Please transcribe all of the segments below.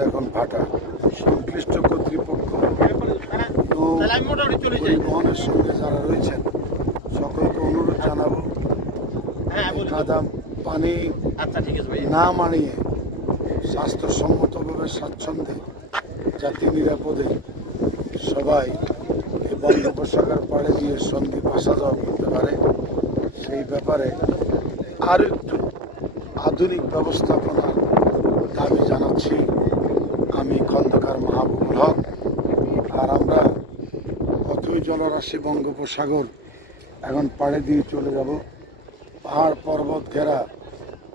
এখন ভাটা সংশ্লিষ্ট কর্তৃপক্ষ পরিবহনের সঙ্গে যারা রয়েছেন সকলকে অনুরোধ জানাবো কাদা পানি না মানিয়ে স্বাস্থ্যসম্মতভাবে স্বাচ্ছন্দ্যে জাতি নিরাপদে সবাই এই বঙ্গোপসাগর পাড়ে দিয়ে সন্দ্বীপ আসা যাওয়া করতে পারে সেই ব্যাপারে আরও একটু আধুনিক ব্যবস্থাপনার দাবি জানাচ্ছি আমি খন্দকার মাহবুবুল হক। আর আমরা অথই জলরাশি বঙ্গোপসাগর এখন পাড়ে দিয়ে চলে যাব পাহাড় পর্বত ঘেরা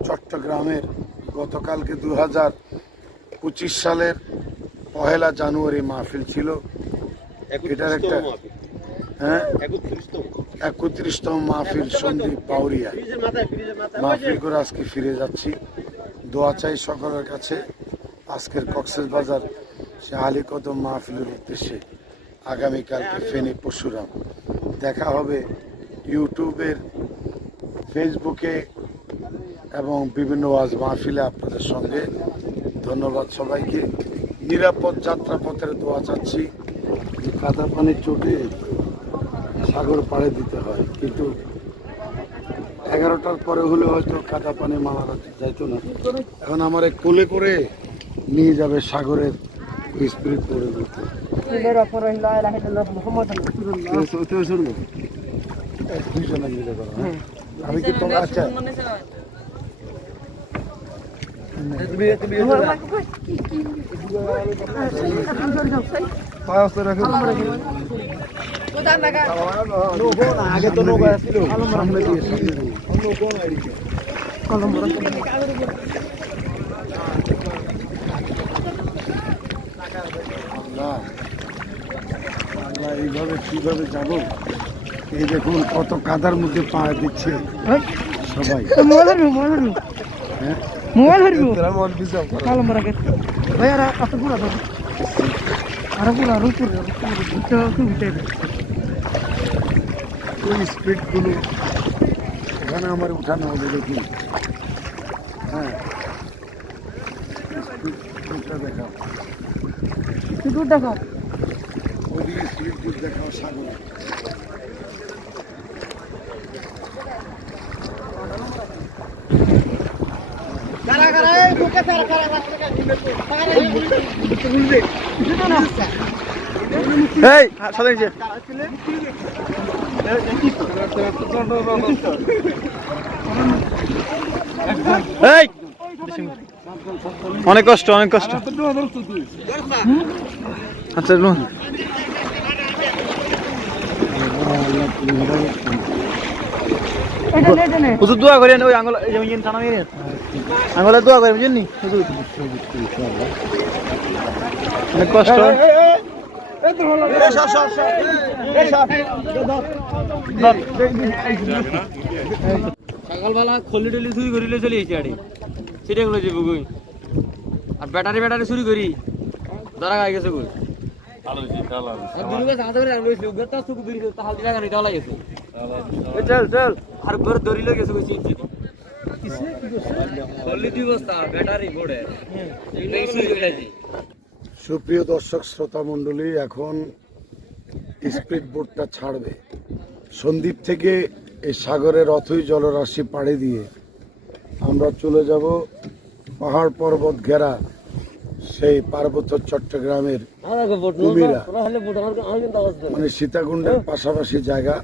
চট্টগ্রামের গতকালকে 2025 সালের 1 জানুয়ারি মাহফিল ছিল। এটার একটা 31তম মাহফিল সন্দ্বীপ বাউরিয়া মাহফিল করে আজকে ফিরে যাচ্ছি। দোয়া চাই সকলের কাছে আজকের কক্সবাজার সে আলী কদম মাহফিলের উদ্দেশ্যে আগামীকালকে ফেনী পরশুরাম দেখা হবে ইউটিউবের ফেসবুকে এবং বিভিন্ন ওয়াজ মাহফিলে আপনাদের সঙ্গে। ধন্যবাদ সবাইকে। নিরাপদ যাত্রাপথের দোয়া চাচ্ছি। কাদা পানির চোটে সাগর পাড়ে দিতে হয়, কিন্তু 11টার পরে হলে হয়তো কাদা পানি মারা যাইতো না। এখন আমার কোলে করে নিয়ে যাবে সাগরের স্পিরিট করে দিতে। দুইজনে মিলে করা আমি কি তোমার আচ্ছা আগে তো নৌকা ছিল সামনে দিয়ে আমরা এইভাবে কিভাবে যাব? এই দেখুন কত কাদার মধ্যে পা দিচ্ছে সবাই। ওই স্পিডগুলো এখানে আমার উঠানো হবে দেখুন। হ্যাঁ স্পিডটা দেখাও, দেখাও ওদিকে স্পিড দেখাও সাগর। অনেক কষ্ট অনেক কষ্ট। আচ্ছা হুজুর দোয়া করেন ওই আঙ্গুল টানা মেরে আঙ্গুলে দোয়া করেন বুঝেননি হুজুর। অনেক কষ্ট। সকালবেলা খলি টলি চুরি করিলে চলে এসে আড়ি সেটা গুলো যাবো গই। আর ব্যাটারি চুরি করি ধরা খাই গেছে গই। চল চল আর ঘর ধরিলে গেছে সুপ্রিয় দর্শক শ্রোতা মণ্ডলী, এখন স্পিড বোটটা ছাড়বে সন্দ্বীপ থেকে। এই সাগরের অথই জলরাশি পাড়ি দিয়ে আমরা চলে যাব পাহাড় পর্বত ঘেরা সেই পার্বত্য চট্টগ্রামের কুমিরা মানে সীতাকুণ্ডের পাশাপাশি জায়গা।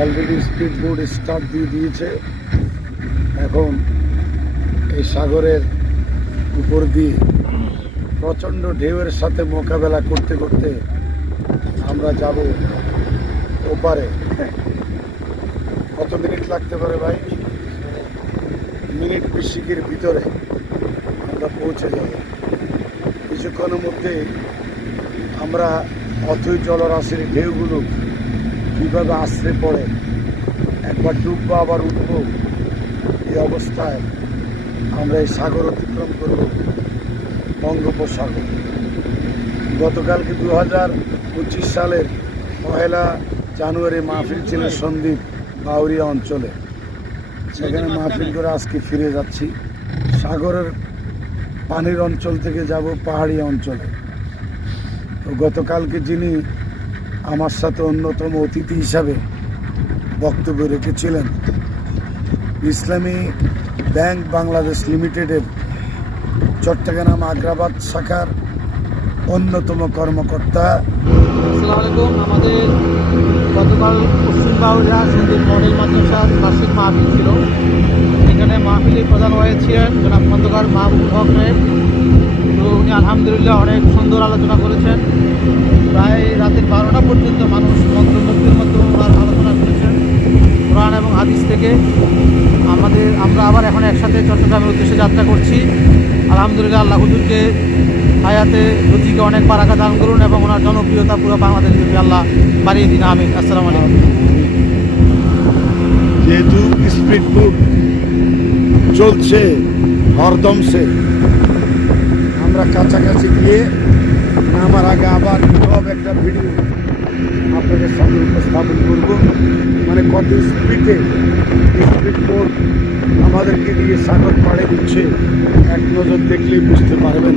অলরেডি স্পিড বোট স্টার্ট দিয়ে দিয়েছে। এখন এই সাগরের উপর দিয়ে প্রচণ্ড ঢেউয়ের সাথে মোকাবেলা করতে করতে আমরা যাব ওপারে। কত মিনিট লাগতে পারে ভাই? মিনিট 20 ভিতরে আমরা পৌঁছে যাব। কিছুক্ষণের মধ্যে আমরা অথই জলরাশির ঢেউগুলো কীভাবে আশ্রে পড়ে একবার ডুববো আবার উঠবো, এই অবস্থায় আমরা এই সাগর অতিক্রম করব বঙ্গোপসাগর। গতকালকে 2025 সালের 1 জানুয়ারি মাহফিল ছিল সন্দ্বীপ বাউরিয়া অঞ্চলে। সেখানে মাহফিল করে আজকে ফিরে যাচ্ছি। সাগরের পানির অঞ্চল থেকে যাব পাহাড়ি অঞ্চলে। তো গতকালকে যিনি আমার সাথে অন্যতম অতিথি হিসাবে বক্তব্য রেখেছিলেন ইসলামী ব্যাংক বাংলাদেশ লিমিটেডের চট্টগ্রাম আগ্রাবাদ শাখার অন্যতম কর্মকর্তা। আসসালামু আলাইকুম। আমাদের গতকাল পশ্চিম বাউরিয়া সন্দীপ মডেল মাদ্রাসার বার্ষিক মাহফিল ছিল। এখানে মাহফিলের প্রধান হয়েছিলেন জনাব খন্দকার মাহবুব হক সাহেব। তো উনি আলহামদুলিল্লাহ অনেক সুন্দর আলোচনা করেছেন। প্রায় রাতের 12টা পর্যন্ত মানুষ মন্ত্রমুগ্ধের মধ্যে ওনার আলোচনা করেছেন কোরআন এবং হাদিস থেকে। আমরা আবার এখন একসাথে চট্টগ্রামের উদ্দেশ্যে যাত্রা করছি। আলহামদুলিল্লাহ আল্লাহ হুজুরকে হায়াতে রুচিকে অনেক বারাকা দান করুন এবং ওনার জনপ্রিয়তা পুরো বাংলাদেশে আল্লাহ বাড়িয়ে দিন। আমিন। আসসালামু আলাইকুম। যেহেতু স্পিড বোট চলছে হরদমসে, আমরা কাছাকাছি গিয়ে আমার আগে আবার সব একটা ভিডিও আপনাদের সামনে উপস্থাপন করব। মানে কত স্পিডে স্পিড বোট আমাদেরকে দিয়ে সাগর পাড়ে দিচ্ছে, এক নজর দেখলেই বুঝতে পারবেন।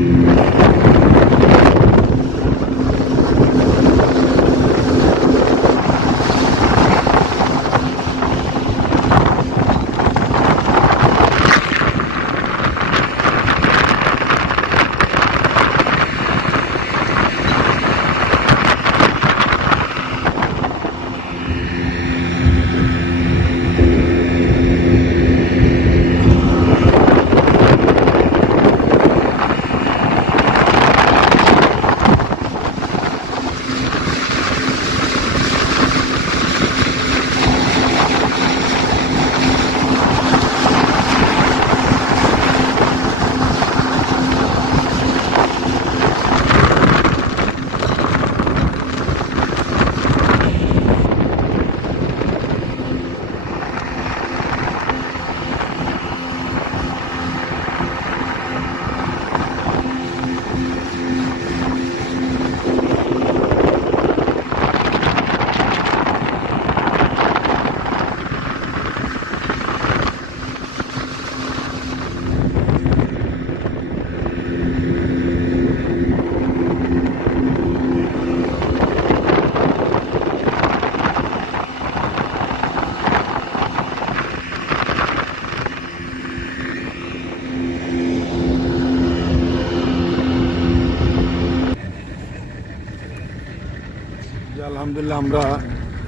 আলহামদুলিল্লাহ আমরা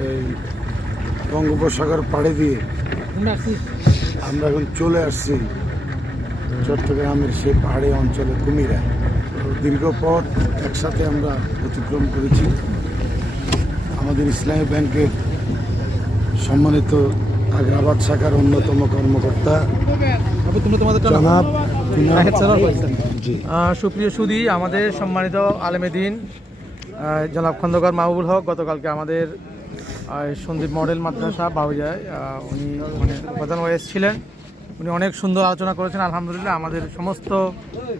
এই বঙ্গোপসাগর পাড়ে দিয়ে আমরা এখন চলে আসছি চট্টগ্রামের সেই পাহাড়ি অঞ্চলে কুমিরা। তো দীর্ঘ পথ একসাথে আমরা অতিক্রম করেছি। আমাদের ইসলামী ব্যাংকের সম্মানিত আগ্রাবাদ শাখার অন্যতম কর্মকর্তা জনাব সুপ্রিয় সুধী, আমাদের সম্মানিত আলেমেদিন জনাব খন্দকার মাহবুবুল হক গতকালকে আমাদের সন্দীপ মডেল মাদ্রাসা বাউরিয়ায় উনি মানে প্রধান হয়ে এসেছিলেন। উনি অনেক সুন্দর আলোচনা করেছেন। আলহামদুলিল্লাহ আমাদের সমস্ত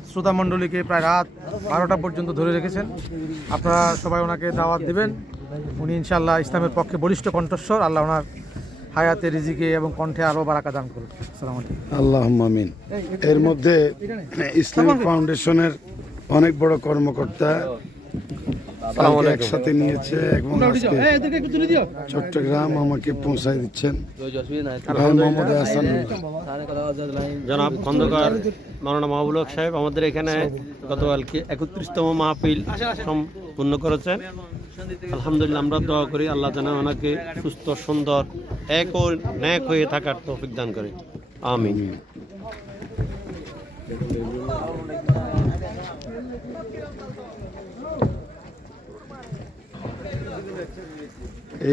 শ্রোতামণ্ডলীকে প্রায় রাত 12টা পর্যন্ত ধরে রেখেছেন। আপনারা সবাই ওনাকে দাওয়াত দিবেন। উনি ইনশাআল্লাহ ইসলামের পক্ষে বলিষ্ঠ কণ্ঠস্বর। আল্লাহ ওনার হায়াতে রিজিকে এবং কণ্ঠে আরও বারাকা দান করুন। আসসালামু আলাইকুম। আল্লাহুম্মা আমিন। এর মধ্যে ইসলামিক ফাউন্ডেশনের অনেক বড় কর্মকর্তা একসাথে নিয়েছে এবং আজকে চট্টগ্রাম আমাকে পৌঁছায় দিচ্ছেন ভাই মোহাম্মদ হাসান। জনাব খন্দকার মাওলানা মাহবুবুল হক সাহেব আমাদের এখানে গতকালকে 31তম মাহফিল সম্পূর্ণ করেছেন। আলহামদুলিল্লাহ আমরা দোয়া করি আল্লাহ যেন ওনাকে সুস্থ সুন্দর এক ও ন্যাক হয়ে থাকার তৌফিক দান করে। আমিন।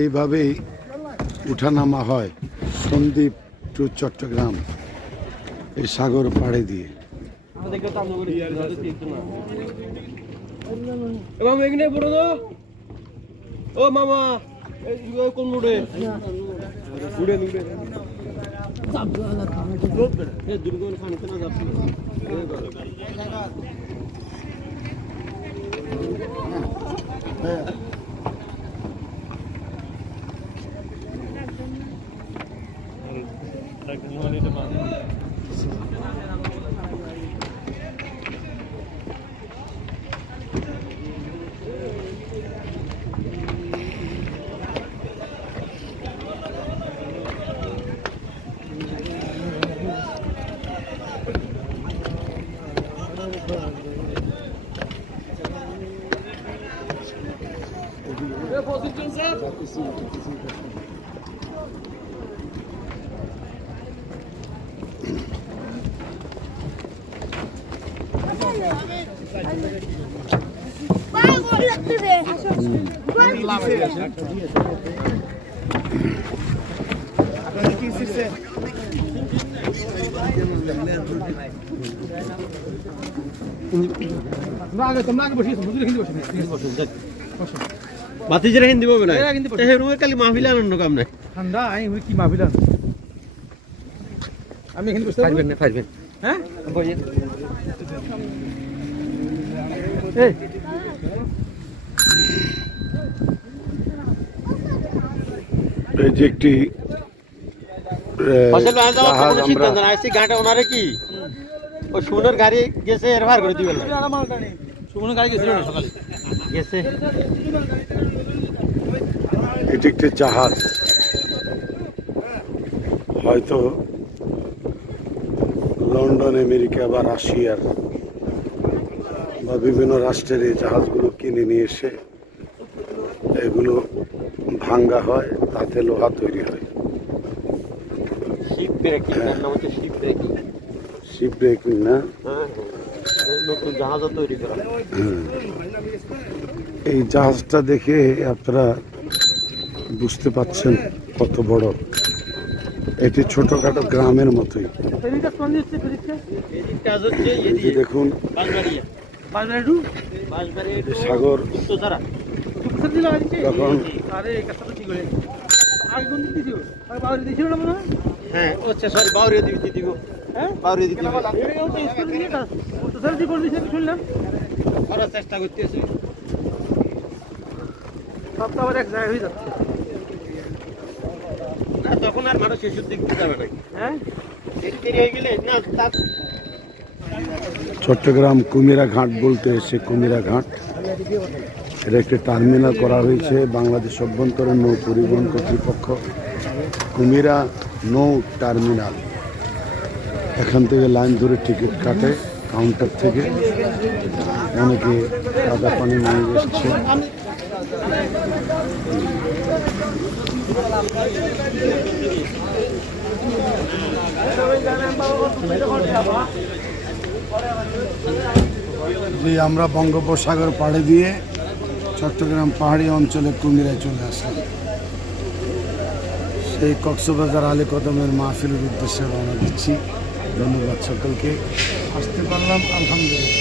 এইভাবেই উঠানামা হয় সন্দ্বীপ টু চট্টগ্রাম এই সাগর পাড়ে দিয়ে। ও মামা কোন মোড়ে বাতিজারা হিন্দি বলবে না রুমের খালি মাহফিলে আনন্দ কাম নাই ঠান্ডা আমি কি মাহফিল আমি এখানে বসতে পারবেন না পারবেন হ্যাঁ এই যে একটি ফসল ভাই যাওয়ার জাহাজ কোনো আমরা সিদ্ধান্ত না আসছে গাঁটা ওনারে কি ও সুনের গাড়ি গেছে এর ভার করে দিবেন সুমনের গাড়ি গেছিল না সকালে গেছে এটি একটি জাহাজ, হয়তো লন্ডন, আমেরিকা বা রাশিয়ার বা বিভিন্ন রাষ্ট্রের এই জাহাজগুলো কিনে নিয়ে এসে এগুলো ভাঙ্গা হয়, তাতে লোহা তৈরি হয়। শিপ ব্রেকিং এর নাম হচ্ছে শিপ ব্রেকিং শিপ ব্রেকিং না? হ্যাঁ নতুন জাহাজও তৈরি করা এই জাহাজটা দেখে আপনারা বুঝতে পাচ্ছেন কত বড়। এটি ছোটখাটো গ্রামের মতোই। এদিকটা হচ্ছে এই যে দেখুন সাগর তখন হ্যাঁ আচ্ছা সরি বাউরিয়া দিবি দিব হ্যাঁ বাউরিয়া দিবি শুনলাম করার চেষ্টা করতেছি সব তো আবার এক জায়গায় হয়ে যাচ্ছে না তখন আর মানুষ এসব দেখতে যাবে না হ্যাঁ দেরি হয়ে গেলে না তার চট্টগ্রাম কুমিরা ঘাট বলতে এসে কুমিরা ঘাট, এটা একটি টার্মিনাল করা হয়েছে বাংলাদেশ অভ্যন্তরীণ নৌ পরিবহন কর্তৃপক্ষ। কুমিরা নৌ টার্মিনাল, এখান থেকে লাইন ধরে টিকিট কাটে কাউন্টার থেকে। অনেকে কাদা পানি নিয়ে এসছে। যে আমরা বঙ্গোপসাগর পাড়ে দিয়ে চট্টগ্রাম পাহাড়ি অঞ্চলে কুমিরায় চলে আসলাম। সেই কক্সবাজার আলী কদমের মাহফিলের উদ্দেশ্যে রওনা দিচ্ছি। ধন্যবাদ সকলকে, আসতে পারলাম আলহামদুলিল্লাহ।